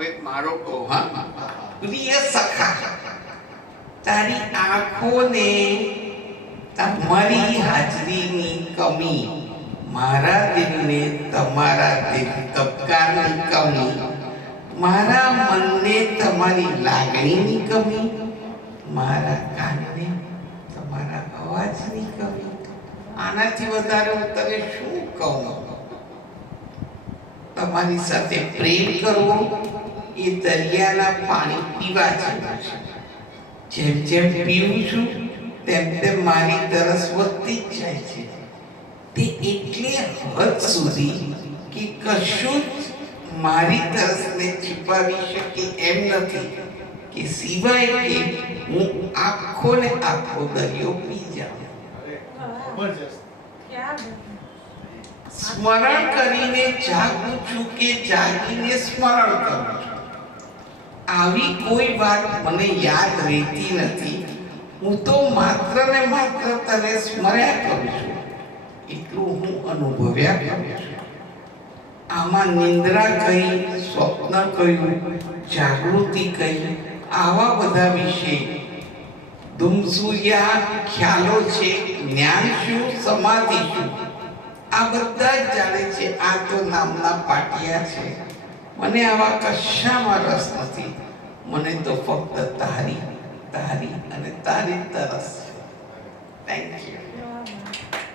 હવે મારો કહો હા પ્રિય સખા તારી આંખોને તમારી હાજરીની કમી મારા દિલને તમારા દિલ તબકાની કમી મારા મનને તમારી લાગણીની કમી મારા કાનને તમારા અવાજની કમી આનાથી વધારે હું તને શું કહું તમારી સાથે પ્રેમ કરવો એ દરિયાના પાણી પીવા જેવું છે જેમ જેમ પીવું છું તેમ તેમ મારી તરસ વધતી જ જાય છે તે એટલે હદ સુધી કે કશું જ મારી તરસને છુપાવી શકે એમ નથી કે સિવાય કે હું આખો ને આખો દરિયો પી જાઉં સ્મરણ કરીને જાગું છું કે જાગીને સ્મરણ કરું છું આવી કોઈ વાત મને યાદ રહેતી નથી હું તો માત્ર ને માત્ર તને સ્મર્યા કરું છું એટલું હું અનુભવ્યા કરું છું આમાં નિંદ્રા કઈ સ્વપ્ન કયું જાગૃતિ કઈ આવા બધા વિશે ધૂમસૂયા ખ્યાલો છે જ્ઞાન શું સમાધિ શું આ બધા જ જાણે છે આ તો નામના પાટિયા છે મને આવા કશામાં રસ નથી મને તો ફક્ત તારી તારી અને તારી તરસ છે થેન્ક યુ